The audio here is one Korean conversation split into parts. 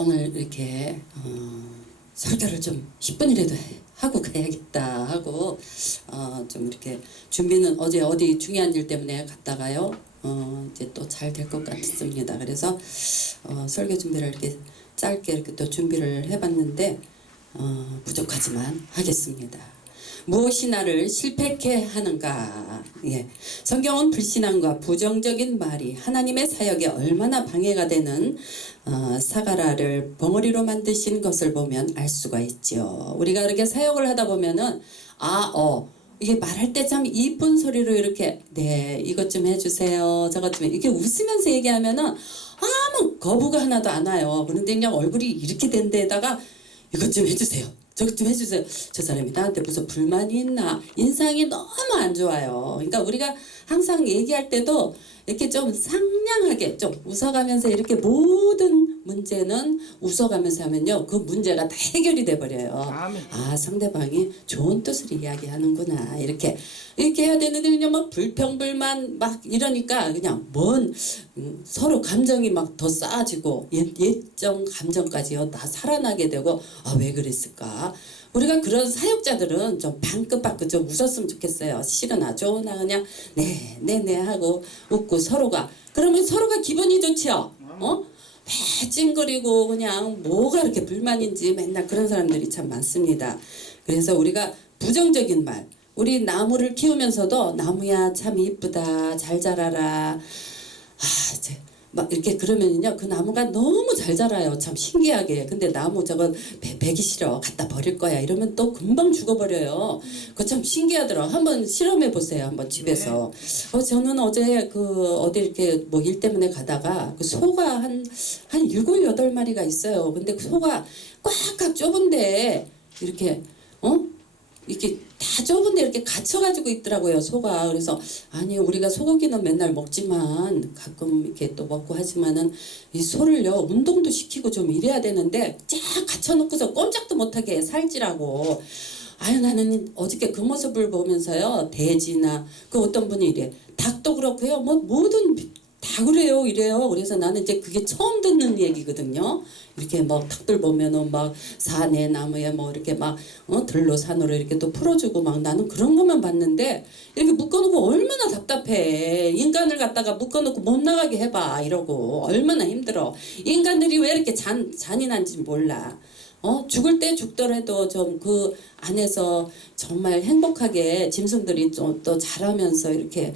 오늘 이렇게 설교를 좀 10분이라도 하고 가야겠다 하고 좀 이렇게 준비는 어제 어디 중요한 일 때문에 갔다가요 이제 또 잘 될 것 같습니다. 그래서 설교 준비를 이렇게 짧게 이렇게 또 준비를 해봤는데 부족하지만 하겠습니다. 무엇이 나를 실패케 하는가? 예. 성경은 불신앙과 부정적인 말이 하나님의 사역에 얼마나 방해가 되는 사가라를 벙어리로 만드신 것을 보면 알 수가 있죠. 우리가 이렇게 사역을 하다 보면은 이게 말할 때 참 이쁜 소리로 이렇게 네 이것 좀 해주세요 저것 좀 이렇게 웃으면서 얘기하면은 아무 거부가 하나도 안 와요. 그런데 그냥 얼굴이 이렇게 된 데다가 이것 좀 해주세요 저것 좀 해주세요. 저 사람이 나한테 무슨 불만이 있나? 인상이 너무 안 좋아요. 그러니까 우리가 항상 얘기할 때도 이렇게 좀 상냥하게 좀 웃어가면서 이렇게 모든 문제는 웃어가면서 하면요 그 문제가 다 해결이 돼 버려요. 아 상대방이 좋은 뜻을 이야기하는구나 이렇게 해야 되는데 그냥 막 불평불만 막 이러니까 그냥 서로 감정이 막 더 쌓아지고 옛정 감정까지요 다 살아나게 되고 왜 그랬을까? 우리가 그런 사역자들은 좀 방긋방긋 좀 웃었으면 좋겠어요. 싫으나 좋으나 그냥 네 하고 웃고 그러면 서로가 기분이 좋지요. 매 찡그리고 그냥 뭐가 이렇게 불만인지 맨날 그런 사람들이 참 많습니다. 그래서 우리가 부정적인 말 우리 나무를 키우면서도 나무야 참 이쁘다 잘 자라라 이제 막 이렇게 그러면요 그 나무가 너무 잘 자라요. 참 신기하게. 근데 나무 저건 베기 싫어 갖다 버릴 거야 이러면 또 금방 죽어버려요. 그거 참 신기하더라. 한번 실험해 보세요. 한번 집에서. 저는 어제 어디 이렇게 뭐 일 때문에 가다가 그 소가 한 7, 8마리가 있어요. 근데 그 소가 꽉꽉 좁은데 이렇게 이렇게 다 좁은데 이렇게 갇혀가지고 있더라고요 소가. 그래서 아니 우리가 소고기는 맨날 먹지만 가끔 이렇게 또 먹고 하지만은 이 소를요 운동도 시키고 좀 이래야 되는데 쫙 갇혀놓고서 꼼짝도 못하게 살찌라고. 나는 어저께 그 모습을 보면서요 돼지나 어떤 분이 이래 닭도 그렇고요 뭐 모든 다 그래요 이래요. 그래서 나는 이제 그게 처음 듣는 얘기거든요. 이렇게 막 닭들 보면은 막 산에 나무에 뭐 이렇게 막 들로 산으로 이렇게 또 풀어주고 막 나는 그런 것만 봤는데 이렇게 묶어놓고 얼마나 답답해. 인간을 갖다가 묶어놓고 못 나가게 해봐 이러고 얼마나 힘들어. 인간들이 왜 이렇게 잔인한지 몰라. 죽을 때 죽더라도 좀 그 안에서 정말 행복하게 짐승들이 좀 또 자라면서 이렇게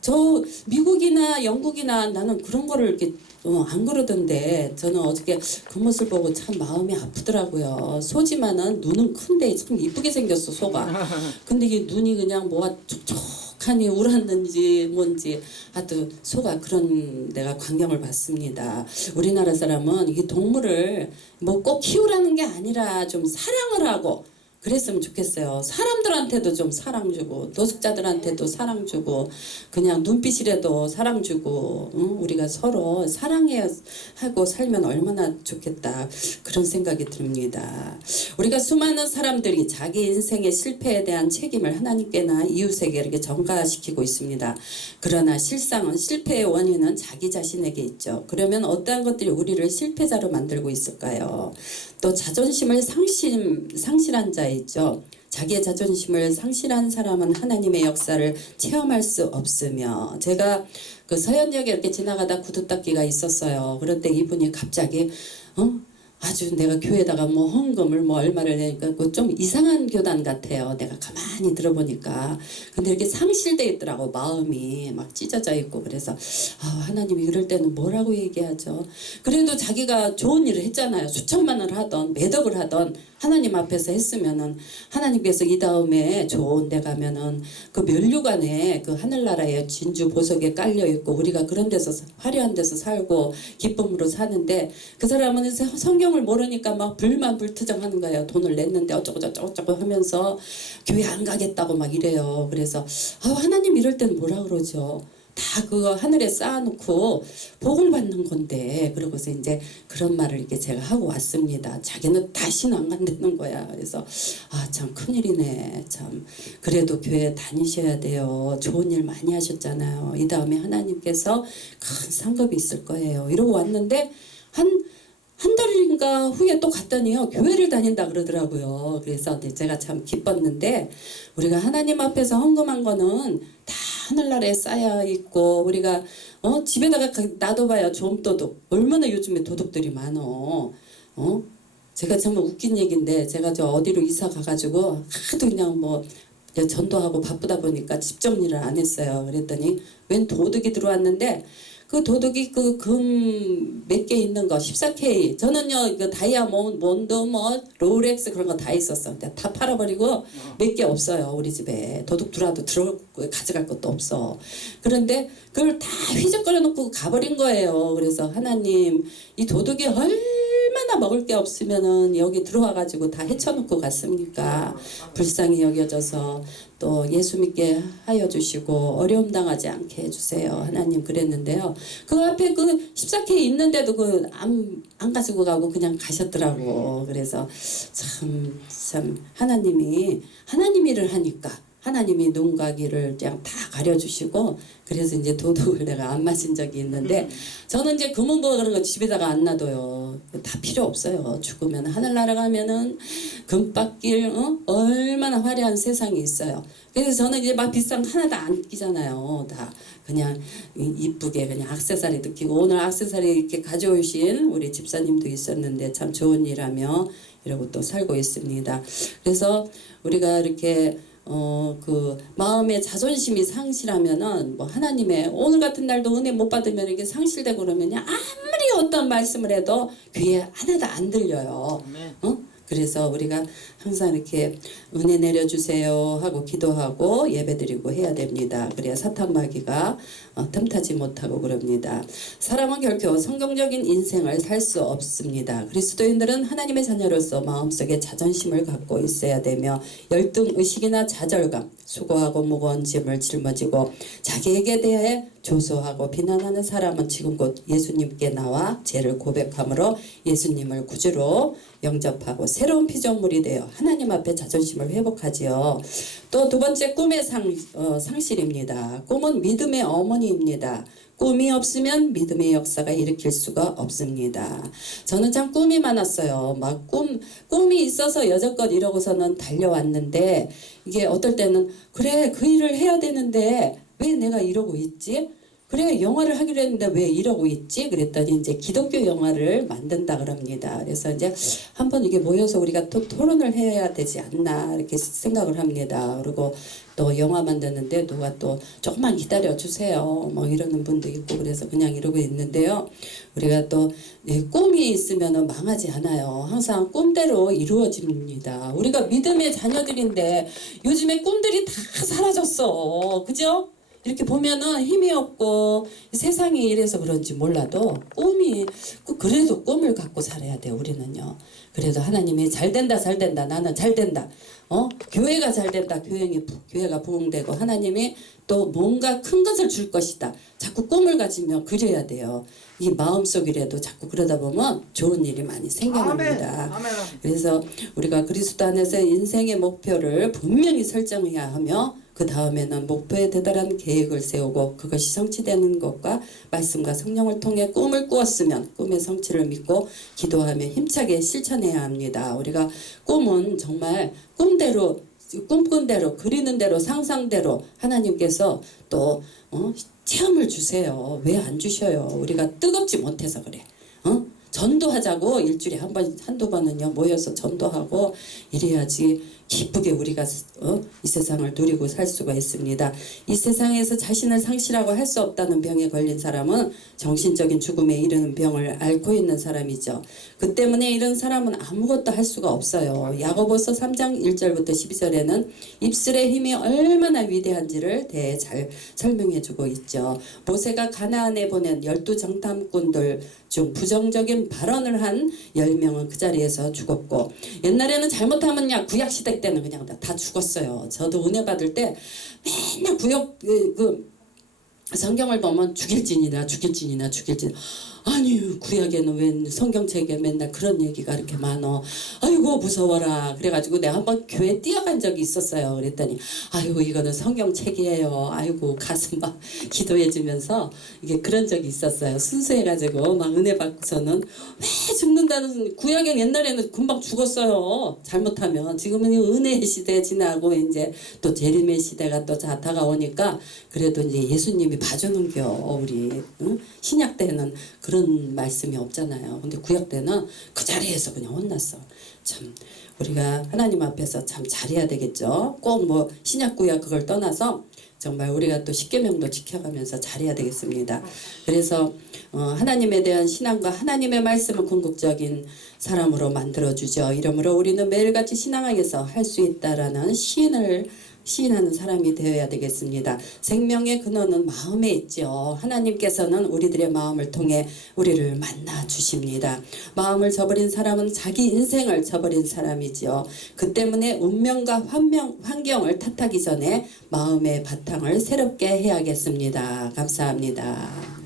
저 미국이나 영국이나 나는 그런 거를 이렇게 안 그러던데 저는 어저께 그 모습을 보고 참 마음이 아프더라고요. 소지만은 눈은 큰데 참 이쁘게 생겼어 소가. 근데 이게 눈이 그냥 뭐가 촉촉하니 울었는지 뭔지 하여튼 소가 그런 내가 광경을 봤습니다. 우리나라 사람은 이게 동물을 뭐 꼭 키우라는 게 아니라 좀 사랑을 하고 그랬으면 좋겠어요. 사람들한테도 좀 사랑 주고 노숙자들한테도 사랑 주고 그냥 눈빛이라도 사랑 주고 우리가 서로 사랑해야 하고 살면 얼마나 좋겠다 그런 생각이 듭니다. 우리가 수많은 사람들이 자기 인생의 실패에 대한 책임을 하나님께나 이웃에게 이렇게 전가시키고 있습니다. 그러나 실상은 실패의 원인은 자기 자신에게 있죠. 그러면 어떠한 것들이 우리를 실패자로 만들고 있을까요? 또 자존심을 상실한 자 있죠. 자기의 자존심을 상실한 사람은 하나님의 역사를 체험할 수 없으며 제가 그 서현역에 이렇게 지나가다 구두닦기가 있었어요. 그런데 이분이 갑자기 아주 내가 교회에다가 뭐 헌금을 뭐 얼마를 내니까 좀 이상한 교단 같아요. 내가 가만히 들어보니까. 근데 이렇게 상실돼 있더라고. 마음이 막 찢어져 있고. 그래서 하나님이 이럴 때는 뭐라고 얘기하죠. 그래도 자기가 좋은 일을 했잖아요. 수천만을 하던 매덕을 하던 하나님 앞에서 했으면은 하나님께서 이 다음에 좋은 데 가면은 그 면류관에 그 하늘나라의 진주 보석에 깔려 있고 우리가 그런 데서 화려한 데서 살고 기쁨으로 사는데 그 사람은 성경을 모르니까 막 불만불투정하는 거예요. 돈을 냈는데 어쩌고 하면서 교회 안 가겠다고 막 이래요. 그래서 하나님 이럴 때는 뭐라 그러죠. 다 그거 하늘에 쌓아놓고 복을 받는 건데 그러고서 이제 그런 말을 이렇게 제가 하고 왔습니다. 자기는 다시는 안 간다는 거야. 그래서 참 큰일이네. 참 그래도 교회 다니셔야 돼요. 좋은 일 많이 하셨잖아요. 이 다음에 하나님께서 큰 상급이 있을 거예요. 이러고 왔는데 한 달인가 그러니까 후에 또 갔더니요 교회를 다닌다 그러더라고요. 그래서 제가 참 기뻤는데 우리가 하나님 앞에서 헌금한 거는 다 하늘나라에 쌓여 있고 우리가 집에다가 놔둬봐야 좀도둑 얼마나 요즘에 도둑들이 많어. 제가 정말 웃긴 얘기인데 제가 저 어디로 이사 가가지고 하도 그냥 뭐 전도하고 바쁘다 보니까 집 정리를 안 했어요. 그랬더니 웬 도둑이 들어왔는데 그 도둑이 그 금 몇 개 있는 거 14K 저는요 그 다이아몬드 뭐 롤렉스 그런 거 다 있었어. 다 팔아버리고 몇 개 없어요. 우리 집에 도둑 들어와도 가져갈 것도 없어. 그런데 그걸 다 휘적거려 놓고 가버린 거예요. 그래서 하나님 이 도둑이 얼마나 먹을 게 없으면은 여기 들어와 가지고 다 헤쳐놓고 갔습니까? 불쌍히 여겨져서 또 예수 믿게 하여 주시고 어려움 당하지 않게 해주세요. 하나님 그랬는데요. 그 앞에 그 14K 있는데도 그 안 가지고 가고 그냥 가셨더라고. 그래서 참 하나님이 하나님 일을 하니까 하나님이 눈과 귀를 그냥 다 가려주시고 그래서 이제 도둑을 내가 안 마신 적이 있는데 저는 이제 금은보화 그런 거 집에다가 안 놔둬요. 다 필요 없어요. 죽으면 하늘나라 가면은 금박길 얼마나 화려한 세상이 있어요. 그래서 저는 이제 막 비싼 거 하나도 안 끼잖아요. 다 그냥 이쁘게 그냥 액세서리도 끼고 오늘 액세서리 이렇게 가져오신 우리 집사님도 있었는데 참 좋은 일하며 이러고 또 살고 있습니다. 그래서 우리가 이렇게 그 마음의 자존심이 상실하면은 뭐 하나님의 오늘 같은 날도 은혜 못 받으면 이게 상실되고 그러면요 아무리 어떤 말씀을 해도 귀에 하나도 안 들려요. 그래서 우리가 항상 이렇게 은혜 내려주세요 하고 기도하고 예배드리고 해야 됩니다. 그래야 사탄 마귀가 틈타지 못하고 그럽니다. 사람은 결코 성경적인 인생을 살 수 없습니다. 그리스도인들은 하나님의 자녀로서 마음속에 자존심을 갖고 있어야 되며 열등의식이나 좌절감, 수고하고 무거운 짐을 짊어지고 자기에게 대해 조소하고 비난하는 사람은 지금 곧 예수님께 나와 죄를 고백함으로 예수님을 구주로 영접하고 새로운 피조물이 되어 하나님 앞에 자존심을 회복하지요. 또 두 번째 꿈의 상실입니다. 꿈은 믿음의 어머니입니다. 꿈이 없으면 믿음의 역사가 일으킬 수가 없습니다. 저는 참 꿈이 많았어요. 막 꿈이 있어서 여지껏 이러고서는 달려왔는데 이게 어떨 때는 그래 그 일을 해야 되는데 왜 내가 이러고 있지? 그래 영화를 하기로 했는데 왜 이러고 있지? 그랬더니 이제 기독교 영화를 만든다 그럽니다. 그래서 이제 한번 이게 모여서 우리가 또 토론을 해야 되지 않나 이렇게 생각을 합니다. 그리고 또 영화 만드는데 누가 또 조금만 기다려 주세요 뭐 이러는 분도 있고 그래서 그냥 이러고 있는데요. 우리가 또 꿈이 있으면 망하지 않아요. 항상 꿈대로 이루어집니다. 우리가 믿음의 자녀들인데 요즘에 꿈들이 다 사라졌어. 그죠? 이렇게 보면은 힘이 없고 세상이 이래서 그런지 몰라도 꿈이 그래도 꿈을 갖고 살아야 돼요. 우리는요. 그래도 하나님이 잘 된다 나는 잘 된다. 교회가 잘 된다. 교회가 부흥되고 하나님이 또 뭔가 큰 것을 줄 것이다. 자꾸 꿈을 가지며 그려야 돼요. 이 마음속이라도 자꾸 그러다 보면 좋은 일이 많이 생겨납니다. 아멘. 그래서 우리가 그리스도 안에서 인생의 목표를 분명히 설정해야 하며 그 다음에는 목표에 대단한 계획을 세우고 그것이 성취되는 것과 말씀과 성령을 통해 꿈을 꾸었으면 꿈의 성취를 믿고 기도하며 힘차게 실천해야 합니다. 우리가 꿈은 정말 꿈대로 꿈꾼 대로 그리는 대로 상상대로 하나님께서 또 체험을 주세요. 왜 안 주셔요? 우리가 뜨겁지 못해서 그래. 전도하자고 일주일에 한두 번은요 모여서 전도하고 이래야지 기쁘게 우리가 이 세상을 누리고 살 수가 있습니다. 이 세상에서 자신을 상실하고 할 수 없다는 병에 걸린 사람은 정신적인 죽음에 이르는 병을 앓고 있는 사람이죠. 그 때문에 이런 사람은 아무것도 할 수가 없어요. 야고보서 3장 1절부터 12절에는 입술의 힘이 얼마나 위대한지를 잘 설명해 주고 있죠. 모세가 가나안에 보낸 12 정탐꾼들 중 부정적인 발언을 한 10명은 그 자리에서 죽었고 옛날에는 잘못하면 구약시대 때는 그냥 다 죽었어요. 저도 은혜 받을 때 맨날 구약 성경을 보면 죽일진이나 아니 구약에는 웬 성경책에 맨날 그런 얘기가 이렇게 많어. 아이고 무서워라. 그래가지고 내가 한번 교회 뛰어간 적이 있었어요. 그랬더니 아이고 이거는 성경책이에요. 아이고 가슴 막 기도해주면서 이게 그런 적이 있었어요. 순수해가지고 막 은혜 받고서는 왜 죽는다는, 구약엔 옛날에는 금방 죽었어요. 잘못하면. 지금은 이 은혜의 시대 지나고 이제 또 재림의 시대가 또 다가오니까 그래도 이제 예수님이 봐주는겨 우리. 응? 신약 때는 그런 말씀이 없잖아요. 근데 구약 때는 그 자리에서 그냥 혼났어. 참 우리가 하나님 앞에서 참 잘해야 되겠죠. 꼭 뭐 신약 구약 그걸 떠나서 정말 우리가 또 십계명도 지켜가면서 잘해야 되겠습니다. 그래서 하나님에 대한 신앙과 하나님의 말씀을 궁극적인 사람으로 만들어주죠. 이러므로 우리는 매일같이 신앙에서 할 수 있다라는 시인하는 사람이 되어야 되겠습니다. 생명의 근원은 마음에 있죠. 하나님께서는 우리들의 마음을 통해 우리를 만나 주십니다. 마음을 저버린 사람은 자기 인생을 저버린 사람이지요. 그 때문에 운명과 환경을 탓하기 전에 마음의 바탕을 새롭게 해야겠습니다. 감사합니다.